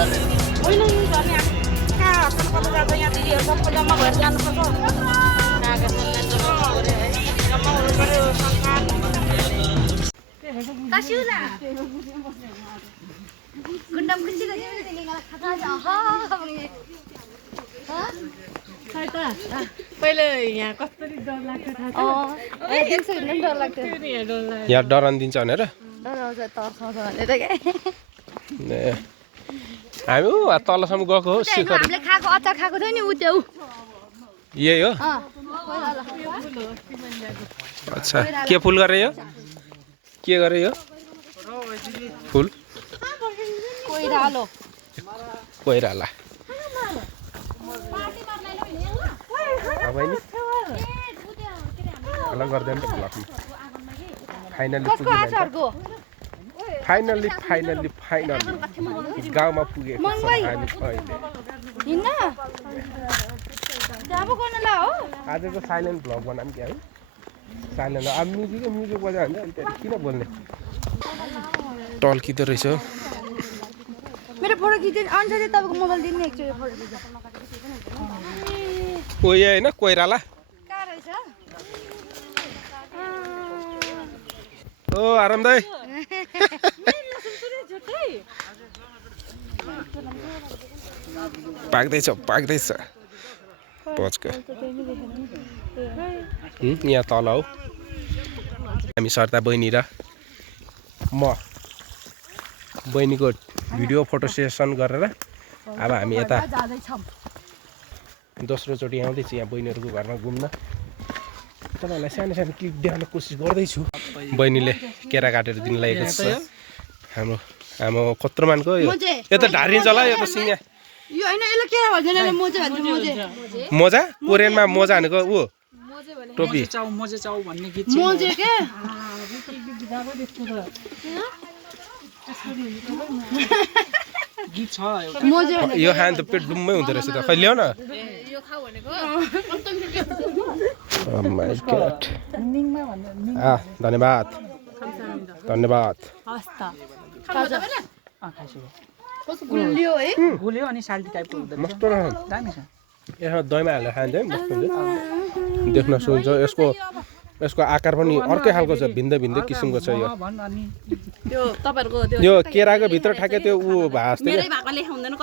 होइन नि झन् यहाँ कहाँ हस्पिटल कता जान्छ यहाँ दिदीहरू सबै जम्मा भएर जानुपर्छ कागज जम्मा गऱ्यो है जम्मा हुनु पऱ्यो सरकार गुन्डम कुन्ची गयो त्यसले मलाई खाता पहिले यहाँ कसरी डर लाग्थ्यो थाहा छ डर लाग्थ्यो यहाँ डराइदिन्छ भनेर डराउँछ तर्साउँछ भनेर क्या हामी तलसम्म गएको हो शिखर हामीले खाएको अचार खाएको थियो नि उ त्यो यही हो अच्छा के फुल गरे यो के गरे यो फुल कोइरालो कोइराला बहिनी अलग गर्दैन त ब्लकमा फाइनली फाइनली गाउँमा पुगेको छ हामी अहिले आज त साइलेन्ट भ्लग बनाऊँ क्या है साइलेन्ट अब म्युजिक बजायो भने अनि त्यहाँ किन बोल्ने टल्किँदो रहेछ मेरो फोटो खिच्यो अन्त तपाईँको मोबाइल दिनु एकचोटि फोटो खिच्छ ओ यो होइन कोइराला कहाँ रहेछ ओ आराम दाइ पाक्दैछ पचको यहाँ तल हौ हामी सर्ता बहिनी र म बहिनीको भिडियो फोटो सेसन गरेर अब हामी यता दोस्रोचोटि आउँदैछु यहाँ बहिनीहरूको घरमा घुम्न तपाईँहरूलाई सानो सानो क्लिप देखाउन कोसिस गर्दैछु बहिनीले केरा काटेर दिन लागेको छ हाम्रो खत्रमानको यो त ढारिन्छ होला यो त सिङ्गा यो हैन यसले के भन्छ नि मोजे भन्छ मोजा कोरियनमा मोजा भनेको ऊ टोपी मोजे चाउ भन्ने गीत मोजे के गीत छ मोजे यो खान त पेट डुम्मै हुँदो रहेछ त खै ल्याउ न यो खाऊ भनेको धन्यवाद गुलियो है गुलियो अनि साल्टी टाइपको हुँदैन मस्तो रहेछ दामी छ यसमा दहीमा हालेर खान्छ है मस्तो हुन्छ देख्न सुन्छ यसको आकार पनि अर्कै खालको छ भिन्दै किसिमको छ यो त्यो तपाईहरुको यो केराको भित्र ठ्याक्कै त्यो ऊ भास्दै मेरै भएको लेखा हुँदैन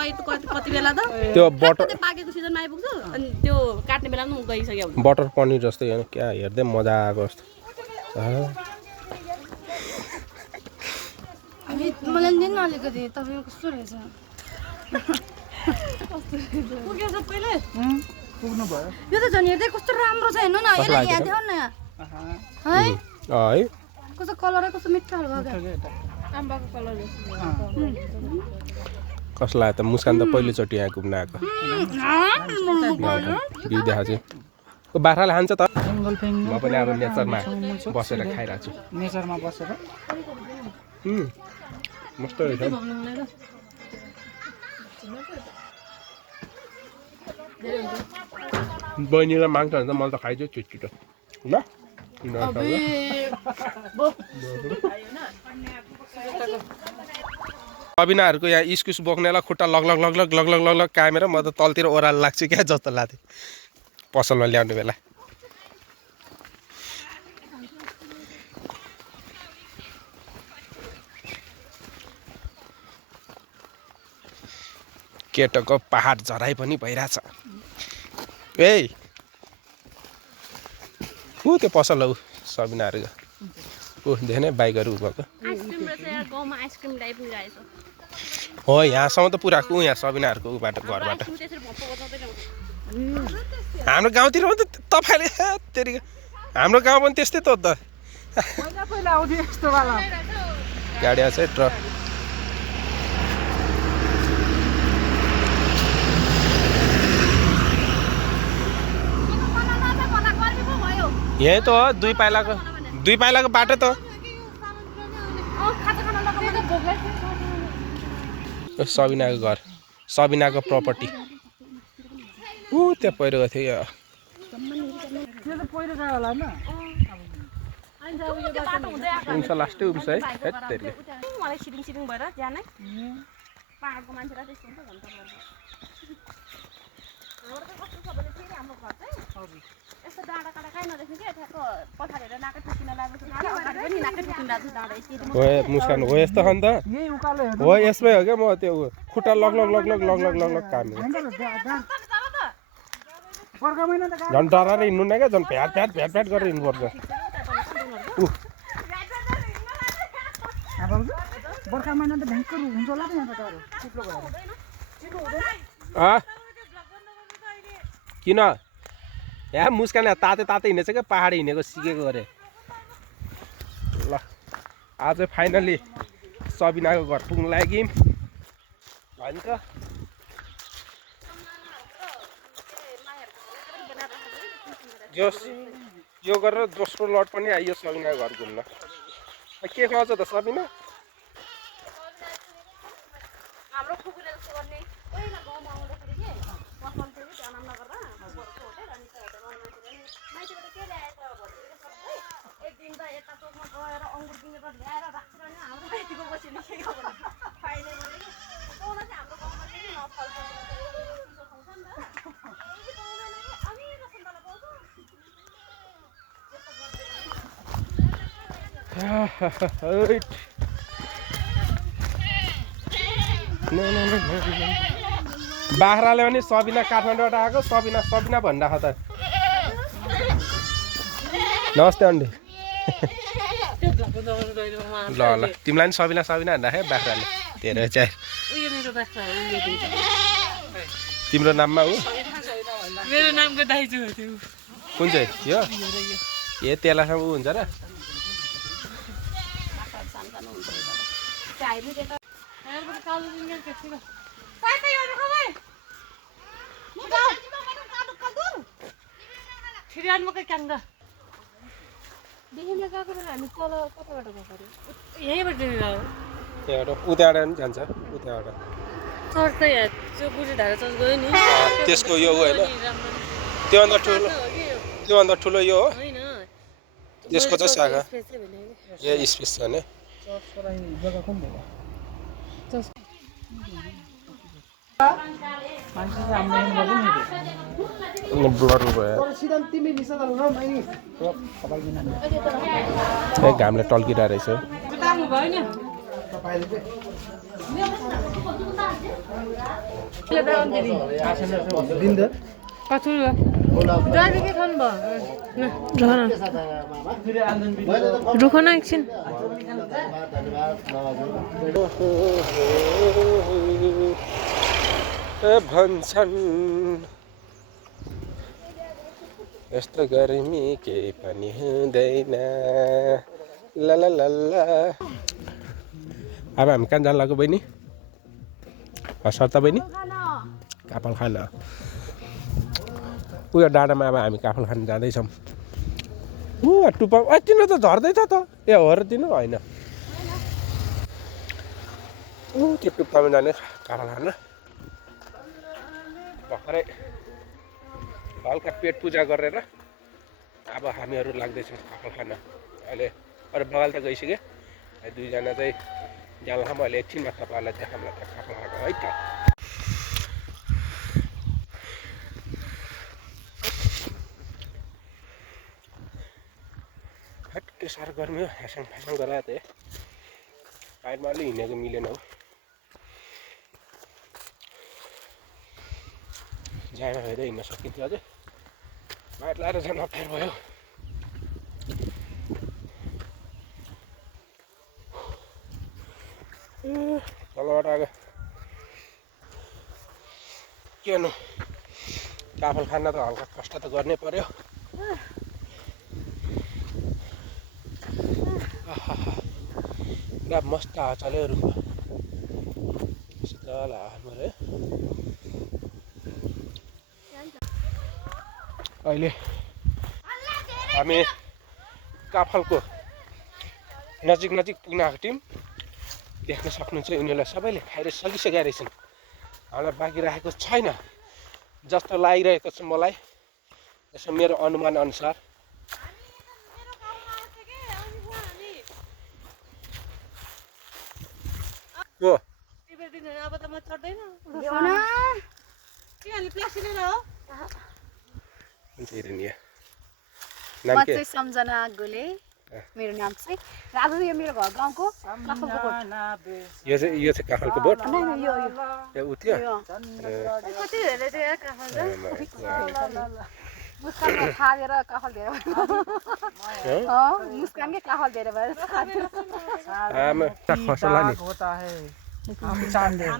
कति बेला त त्यो बटर पाकेको सिजनमा आइपुग्छ अनि त्यो काट्ने बेला पनि गइसक्यो हुन्छ बटर पनिर जस्तै होइन क्या हेर्दै मजा आएको जस्तो मलाई दिन अलिकति तपाईँ कस्तो रहेछ पुग्यो सबैले पुग्नु भयो यो त झन् हेर्दै कस्तो राम्रो छ हेर्नु न यहाँ देखाउनु न है कस्तो कलरै कस्तो मिठो खालको आम्बाको कलर कसलाई त मुस्कान त पहिलोचोटि यहाँ घुम्न आएको भ्यू देखा चाहिँ बाख्राले खान्छ त म पनि अब नेचरमा बसेर खाइरहेको छु नेचरमा बसेर मस्तो रहेछ बहिनीलाई माग्छ भने त मैले त खाइदियो छिटो ल अबिनाहरूको यहाँ इस्कुस बोक्नेलाई खुट्टा लग कामेर म त तलतिर ओह्रालो लाग्छु क्या जस्तो लाग्थ्यो पसलमा ल्याउने बेला केटोको पहाड झराइ पनि भइरहेछ ए ऊ त्यो पसल हौ सबिनाहरूको ऊ धेरै बाइकहरू भएको हो यहाँसम्म त पुऱ्याएको यहाँ सबिनाहरूको ऊबाट घरबाट हाम्रो गाउँतिर पनि त तपाईँले हाम्रो गाउँ पनि त्यस्तै त गाडी आएको छ ट्रक यही त हो दुई पाइलाको बाटो त सबिनाको घर सबिनाको प्रपर्टी ऊ त्यहाँ पहिरो गएको थियो लास्टै उब्छ है पाहाडको मान्छेलाई त्यस्तो हुन्छ भन्छ हाम्रो त कस्तो छ भने फेरि हाम्रो घर चाहिँ यस्तो डाँडा काँडा कहीँ नदेख्ने क्या ठ्याक्क पछाडि नाकै ठुकिन लागेको छ अगाडि पनि नाकै ठुकिरहेको छ डाँडा यति हो मुस्कान हो यस्तो हो नि त हो यसमै हो क्या म त्यो खुट्टा लग काम झन् डराएर हिँड्नु न क्या झन् भ्याट गरेर हिँड्नुपर्छ बर्खा महिना त भयङ्कर हुन्छ होला नि किन यहाँ मुस्कान ताते हिँडेछ क्या पहाड हिँडेको सिकेको अरे ल आज फाइनली सबिनाको घर पुग्नु लाग्यौँ भन्छ यो गरेर दोस्रो लट पनि आइयो सबिनाको घर घुम्न के खुवाउँछ त सबिना हाम्रो खुकुले जस्तो गर्ने पहिला गाउँमा आउँदाखेरि के पसल थियो कि जन्म नगर्दा घरको होटेल अनि त्यो होटेल मान्छेबाट के ल्याएछ भन्दाखेरि सबै एक दिन त यता चोकमा गएर अङ्गुर किनेर ल्याएर राखेर नि हाम्रो माइतीको बसी निस्केको फाइने भने कि पाउन चाहिँ हाम्रो गाउँमा चाहिँ नफल खाउँछ नि त पाउँदैन कि अमिलो सुन्तला पाउँछ बाख्राले पनि सबिना काठमाडौँबाट आएको सबिना भनिराख त नमस्ते अन्डी ल तिमीलाई पनि सबिना भनिराखे बाख्राले तेरो चाहिँ तिम्रो नाममा हो मेरो नामको दाइजो हो त्यो कुन चाहिँ यो ए तेलासँग ऊ हुन्छ र उताबाट पनि जान्छ उताबाट त्यसको यो होइन त्योभन्दा ठुलो यो हो त्यसको चाहिँ शाखा ए स्पेस छ नि घामले टल्किरहेको रहेछ रुख न एकछिन भन्छन् यस्तो गर्मी केही पनि हुँदैन ल ल ल ल अब हामी कहाँ जानु लाग्यो बहिनी सर्ता बहिनी काफल खान उयो डाँडामा अब हामी काफल खान जाँदैछौँ टुप्पा तिम्रो त झर्दैछ त ए हो र तिम्रो होइन त्यो टुप्पामा जाने काफल खान भर्खरै हल्का पेट पूजा गरेर अब हामीहरू लाग्दैछौँ काफल खान अहिले अरू बगाल त गइसक्यो दुईजना चाहिँ जाँलाम अहिले एकछिनमा तपाईँहरूलाई देखाउँला त्यहाँ काफल खाएको है त के साह्रो गर्मी हो ह्यासङ फ्यासङ गरायो त साइडमा अलि हिँडेको मिलेन हो जामा भएर हिँड्न सकिन्थ्यो अझै बाहिर लगाएर जान अप्ठ्यारो भयो तलबाट आएको के गर्नु काफल खान त हल्का कष्ट त गर्नै पर्यो पुरा मस्त हावा चल्यो रुखमा शीतल हावा है अहिले हामी काफलको नजिक पुग्न आएको टिम देख्न सक्नुहुन्छ उनीहरूलाई सबैले खाएर सकिसकेका रहेछन् हामीलाई बाँकी राखेको छैन जस्तो लागिरहेको छ मलाई यसो मेरो अनुमान अनुसार अब त म चढ्दैन ल्याउ न के अनि प्लास्टिक लिएर हो नाम म के चाहिँ सम्झना गोले मेरो नाम चाहिँ आज यो मेरो घर गाउँको काफलको बोट यो चाहिँ काफलको बोट हैन यो यो उतियो कति हेर्दै थियो काफल मुस्कानले खाएर काफल दिएर मुस्कानकै काफल दिएर भयो मुस्कान देऊ यहाँ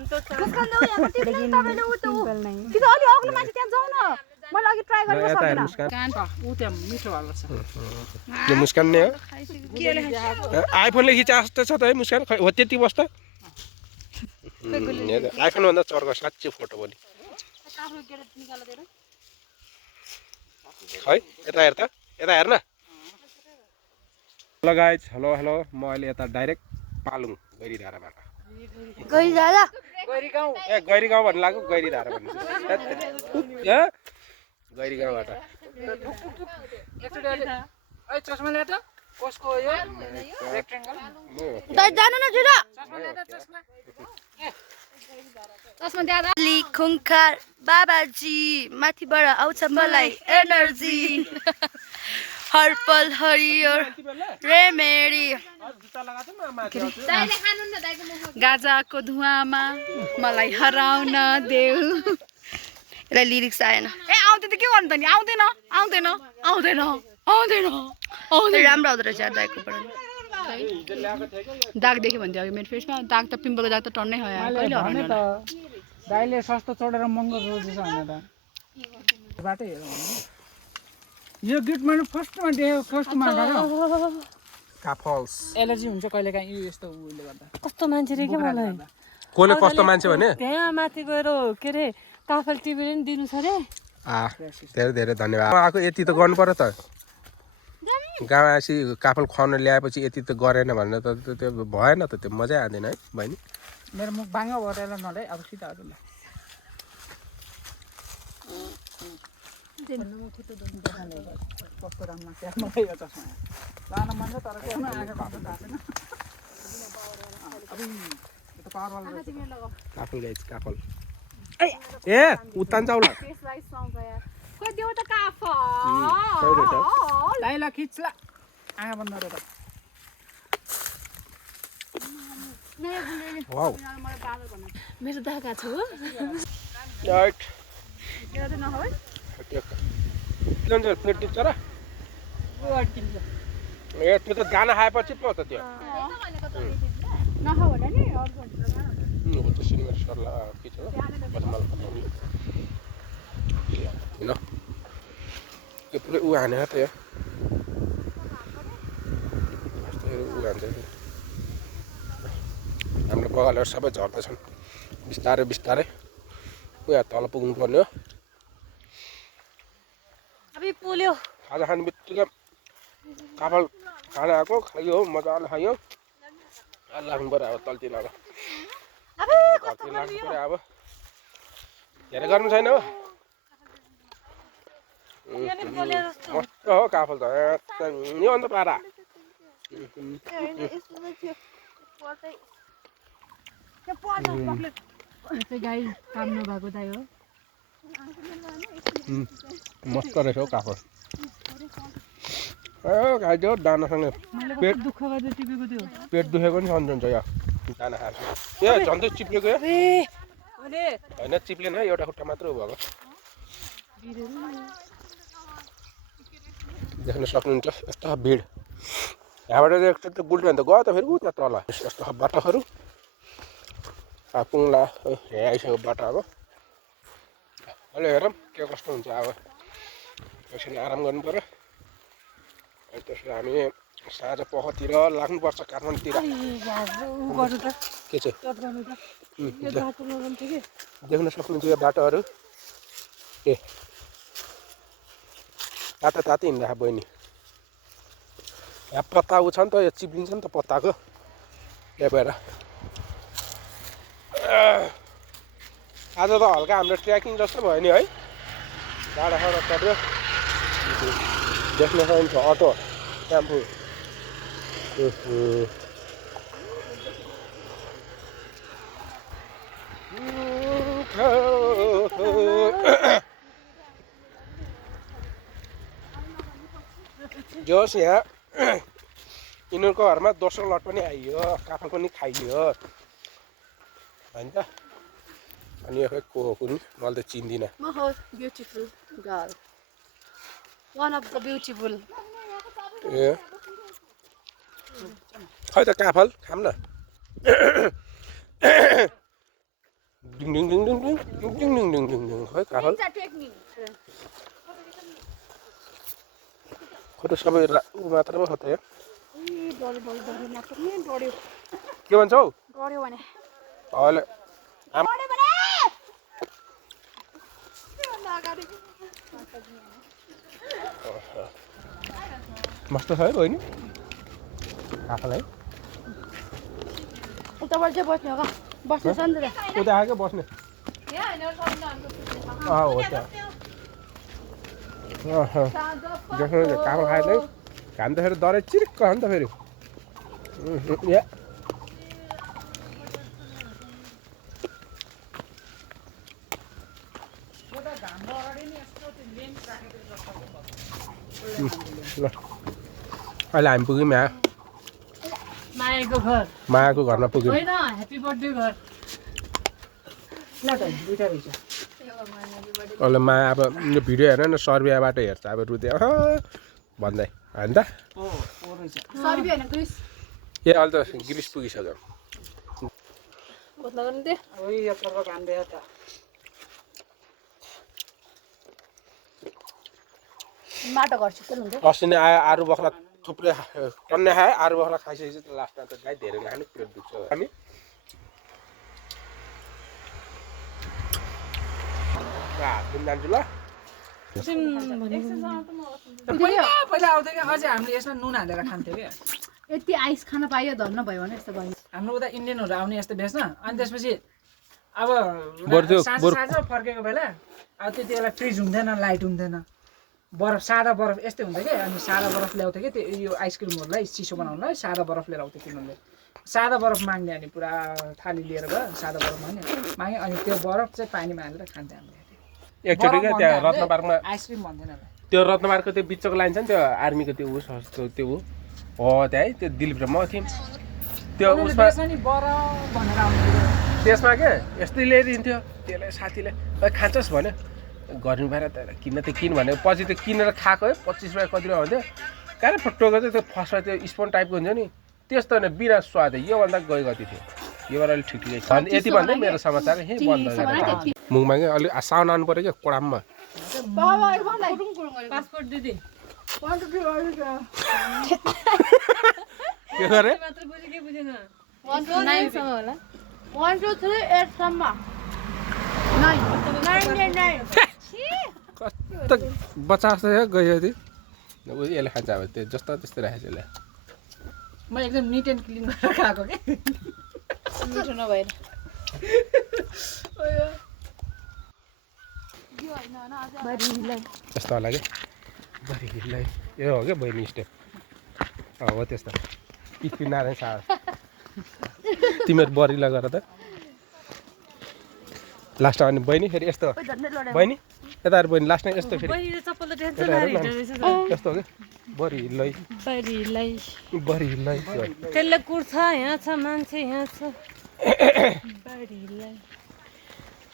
कति तपाईले उ त कि त अलि अग्लो मान्छे त्यहाँ जाऊ न मैले अघि ट्राई गर्न सक्दिन उ त्यहाँ मिठो वाला छ यो मुस्कान नै हो आइफोनले खिचा जस्तो छ त है मुस्कान खै हो त्यति बस्दा आइफोन भन्दा चर्को साँच्चै फोटो पनि खै यता हेर त यता हेर्न हेलो गाइज हेलो हेलो म अहिले यता डाइरेक्ट पालुङ गैरीधाराबाट गई दादा गैरी गाउँ भन्नु लाग्यो गैरीधारा भन्नु गैरी गाउँबाट ए चस्मा ल्याएर कसको यो रेक्टेंगल दाइ जानु न जुरा चस्मा दादा खुङखार बाबाजी माथिबाट आउँछ मलाई एनर्जी हर पल हरियर रेमेडी गाजाको धुवामा मलाई हराउन देऊ यसलाई लिरिक्स आएन ए आउँदैन त के गर्नु त नि आउँदैन आउँदैन आउँदैन आउँदैन आउँदैन राम्रो आउँदो रहेछ दाइको दाग देख्यो भने अघि मेरो फेसमा दाग त पिम्पलको दाग त टन्नै हो यार कहिले हराउने होला दाइले सस्तो चढेर महँगो रोजेछ भने त बाटै हेरौँ यो गिफ्ट मैले फर्स्टमा देखेँ फर्स्टमा गरे काफल्स एलर्जी हुन्छ कहिलेकाहीँ यो यस्तो उले गर्दा कस्तो मान्छे रे के मलाई कसले कस्तो मान्छे भने त्यहाँ माथि गएर के रे काफल टिपेर नि दिनु छ रे धेरै धेरै धन्यवाद आएको यति त गर्नु पर्यो त गाउँ आएपछि काफल खुवाउन ल्याएपछि यति त गरेन भनेर त त्यो भएन त त्यो मजै आउँदैन है बहिनी मेरो मुख बाङ्गो भरेर नलै अब सिधा ल कस्तो राम्रो लाग्छ मलाई यो चस्मा लान मन छ तर किन आएको भन्नु थाहा छैन अब यो त पावर वाला काफल गाइज काफल ए उतान चाउला फेसलाई सुहाउँछ यार खोइ देऊ त काफल लाइला खिच्ला आँखा बन्द गरेर वाउ मेरो दागा छ हो राइट यो त नहो है किन पेट दुख्छ र ए त्यो त दाना खाएपछि पो त त्यो नहो होला नि अर्को हो त सिनेमा सरला के छ बदमाल पठाउने हैन यो पुरै उ हाने त यो उ हान्छ हाम्रो बगालहरू सबै झर्दैछन् बिस्तारै बिस्तारै उयो तल पुग्नु पर्ने हो अब पोल्यो खाजा खाने बित्तिकै काफल खाना आएको खायो मजाले खायो लाग्नु पऱ्यो अब तलतिर अब घरतिर लाग्नु पऱ्यो अब धेरै गर्नु छैन हो मस्त हो काफल त यो अन्त पारा गाई काम नभएको दाइ हो मस्त रहेछ हौ काफल खाइदियो दानासँग पेट दुःख गरेर टिपेको थियो पेट दुखेको नि सम्झन्छ यो दाना खाएर ए झन्डै चिप्लेको यो होइन चिप्लेन एउटा खुट्टा मात्र भएको देख्न सक्नुहुन्छ यस्तो भिड यहाँबाट एकचोटि त गुल्ट्यो भने त गयो त फेरि उता तल यस्तो बाटोहरू पुङ्ला यहाँ आइसक्यो बाटो अब अहिले हेरौँ के कस्तो हुन्छ अब एकछिन आराम गर्नु पऱ्यो अनि त्यसपछि हामी साँझ पखतिर लाग्नुपर्छ काठमाडौँतिर के चाहिँ देख्न सक्नुहुन्छ यो बाटोहरू ए तातो तातो हिँड्दा बहिनी यहाँ पत्ता उ छ नि त यो चिप्लिन्छ नि त पत्ताको त्यही भएर आज त हल्का हाम्रो ट्रेकिङ जस्तो भयो नि है डाँडा साडा चढ्यो देख्न सक्नुहुन्छ अटो टेम्पो जोस् यहाँ यिनीहरूको घरमा दोस्रो लट पनि आइयो काफल पनि खाइयो होइन त अनि यो को हो कुनी मैले त चिन्दिनँ Most beautiful girl. One of the beautiful. ए खै त काफल खाम न डिङ डिङ डिङ डिङ डिङ डिङ डिङ डिङ डिङ डिङ डिङ खै काफल खै त सबै मात्रामा हो त यहाँ के भन्छौ अहिले मस्त छ है बहिनी काफल है उताबाट चाहिँ बस्ने हो बस्ने छ नि त उता आएकै बस्ने हो त काफल खायो नै घाम त फेरि दरै चिरिक्क हो नि त फेरि या ल अहिले हामी पुग्यौँ यहाँ मायाको घर मायाको घरमा पुग्यौँ होइन ह्याप्पी बर्थडे घर ल त दुईटा रहेछ अहिले माया अब यो भिडियो हेरेन न सर्बियाबाट हेर्छ अब रुदे भन्दै होइन त ओ रहेछ सर्बी होइन क्रिस ए अहिले त ग्रिस पुगिसक्यो खोज्न गर्नु दे अब यो पर्व काम दियो त माटो घर शीतल हुन्छ अस्ति नै आयो आरू बख्ला थुप्रै टन्ने खायो आरू बख्ला खाइसकेपछि लास्टमा त गाई धेरै नखाने पेट दुख्छ हामी हात जान्छु ल पहिला आउँथ्यो क्या अझै हामीले यसमा नुन हालेर खान्थ्यो क्या यति आइस खान पाइयो धन्न भयो भने यस्तो भयो हाम्रो उता इन्डियनहरू आउने यस्तो बेच्न अनि त्यसपछि अब बरु साँझ फर्केको बेला अब त्यति बेला फ्रिज हुन्थेन लाइट हुन्थेन बरफ सादा बरफ यस्तै हुन्थ्यो कि अनि सादा बरफ ल्याउँथ्यो कि त्यो यो आइसक्रिमहरूलाई चिसो बनाउनलाई सादा बरफ लिएर आउँथ्यो किन्नुले सादा बरफ माग्ने अनि पुरा थाली लिएर गयो सादा बरफ माग्यो अनि त्यो बरफ चाहिँ पानीमा हालेर खान्थ्यो हामीले एकचोटि क्या त्यहाँ रत्नपार्कमा आइसक्रिम भन्दैन त्यो रत्नपार्कको त्यो बिचको लाइन छ नि त्यो आर्मीको त्यो उस त्यो हो त्यहाँ है त्यो दिलीप र म थियौँ त्यो उसमा त्यसमा क्या यस्तै ल्याइदिन्थ्यो त्यसलाई साथीले खान्छस् भन्यो गर्नु भएर त किन्न त किन भने पछि त्यो किनेर खाएको है 25 रुपियाँ कति रुपियाँ हुन्थ्यो कहाँ फुटोको चाहिँ त्यो फर्स्टमा त्यो स्पोन टाइपको हुन्छ नि त्यस्तो होइन बिना स्वाद योभन्दा गई गति थियो योबाट अलिक ठिक ठिकै छ यति भन्दै मेरो समाचार यहीँ बन्द गरेर मुङमा क्या अलिक साउन आउनु पऱ्यो क्या कोडाममा पासपोर्ट दिदी के गरे मात्र बुझे के बुझेन 1 to 9 सम्म होला 1 2 3 8 सम्म 9 कस्तो बच्चा जस्तो गयो यति यसले खान्छ अब त्यो जस्तो त्यस्तै राखेको छ यसले म एकदम निट एन्ड क्लिन गरेर खाएको के मिठो नभएर त्यस्तो होला क्या बहिनीलाई यो हो क्या बहिनी स्टेप हो त्यस्तो पृथ्वी नारायण शाह तिमीहरू बरिला गर त लास्टमा अनि बहिनी फेरि यस्तो बहिनी यताहरू बहिनी लास्टमा यस्तो फेरि बहिनीले चप्पल त टेन्सन नलिरहेछ यस्तो हो क्या बरिलै बरिलै त्यसले कुर्छ यहाँ छ मान्छे यहाँ छ बढीलाई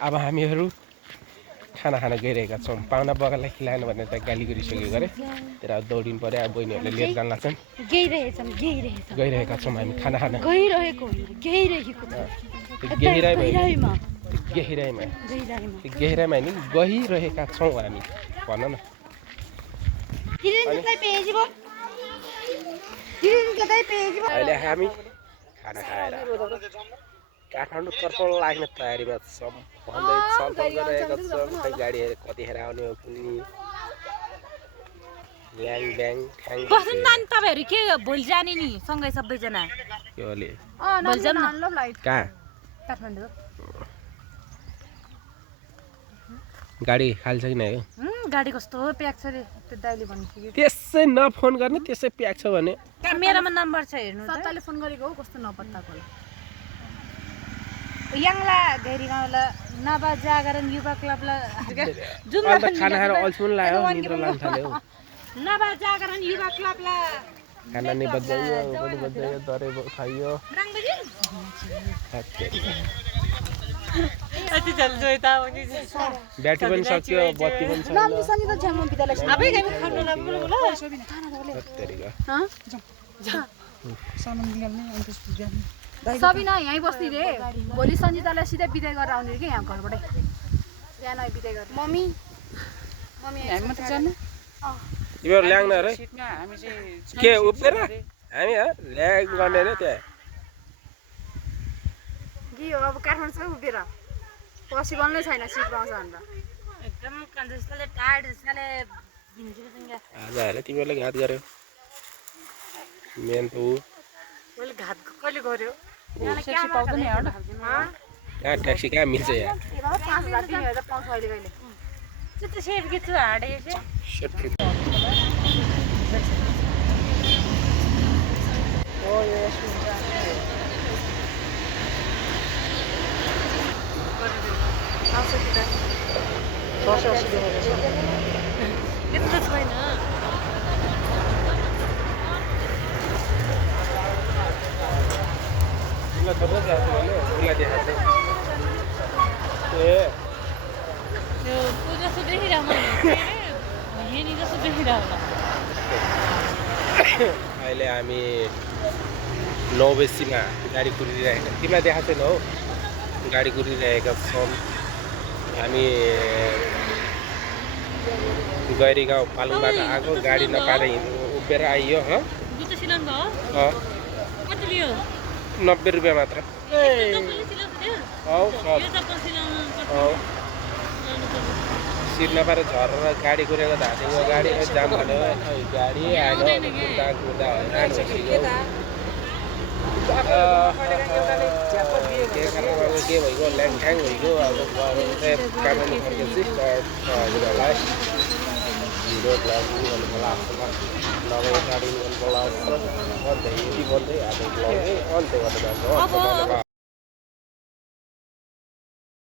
अब हामीहरू खाना खान गइरहेका छौँ पाहुना बगालाई खिलाएन भने त गाली गरिसक्यो गरे तर अब दौडिनु पऱ्यो अब बहिनीहरूले लिएर जान लाग्छन् गइरहेका छौँ हामी खाना खान गहिराइमा होइन गइरहेका छौँ हामी भन न अहिले हामी खाना खाएर काठमाडौँतर्फ लाग्ने तयारीमा छौँ भन्दै छलफल गरिरहेका छौँ खै गाडीहरू कतिखेर आउने हो कुनै ल्याङ ब्याङ ख्याङ बस्नु नि तपाईँहरू के भोलि जाने नि सँगै सबैजना के होले भोलि जाउँ न कहाँ काठमाडौँ गाडी खाली छ कि नै हो गाडी कस्तो प्याक छ रे त्यो दाइले भन्नु त्यसै नफोन गर्ने त्यसै प्याक छ भने मेरोमा नम्बर छ हेर्नु सत्ताले फोन गरेको हो कस्तो नपत्ताको होला याङला घेरी गाउँला नभा जागरण युवा क्लबला जुन अन्त खाना खाएर अल्छी पनि लाग्यो निद्रा लाग्न थाल्यो नभा जागरण युवा क्लबला खाना नि बजाइयो पनि बजाइयो दरै खाइयो यति जल जोइता हुने ब्याट्री पनि सक्यो बत्ती पनि छैन अबै हामी खानु नबोल बोल हत्तेरीका सामान निकाल्ने अनि त्यसपछि जाने सबिना यहीँ बस्ने रे भोलि सञ्जितालाई सिधै बिदाई गरेर आउने कि यहाँ घरबाटै बिहान बिदाई गरेर मम्मी हामी मात्र जाने तिमीहरू ल्याङ न रे सिटमा हामी चाहिँ के उभिएर हामी ल्याग गर्ने रे त्यहाँ कि हो अब काठमाडौँ चाहिँ उभिएर पोसिबल नै छैन सिट पाउँछ भनेर एकदम कन्जस्टले टायर्ड जसले भिन्जिङ आज हेर तिमीहरूले घात गर्यो मेन त ऊ मैले घात कहिले गर्यो ट्याक्सी पाउँदैन यहाँ कहाँ ट्याक्सी कहाँ मिल्छ यहाँ 5,000 3,000 पाउँछ अहिले कहिले त्यो सेफ गीत हाडे यस्तो छैन उसलाई थोरै जान्छ भने उसलाई देखाएको ए त्यो जस्तो देखिरहेको यहीँ जस्तो देखिरहेको अहिले हामी 9 बजीमा गाडी कुरिरहेका तिमीलाई देखाएको छैन हौ गाडी कुरिरहेका छौँ हामी गैरी गाउँ पालुङबाट आएको गाडी नपाएर उभिएर आइयो जुत्ता सिलाउनु भयो कति लियो 90 रुपियाँ मात्र सिट नपाएर झरेर गाडी कुरेको धाँसेको गाडी जाम भन्यो गाडी आएन कुदा के भइगयो ल्याङठ्याङ भइगयो अब काठमाडौँ फर्केपछि हजुरहरूलाई भिडियो ब्लगिङ गर्नु लाग्छ नभए गाडी गर्नु लाग्छ अन्त यति भन्दै अब ब्लगै अन्त्य गर्नु जान्छ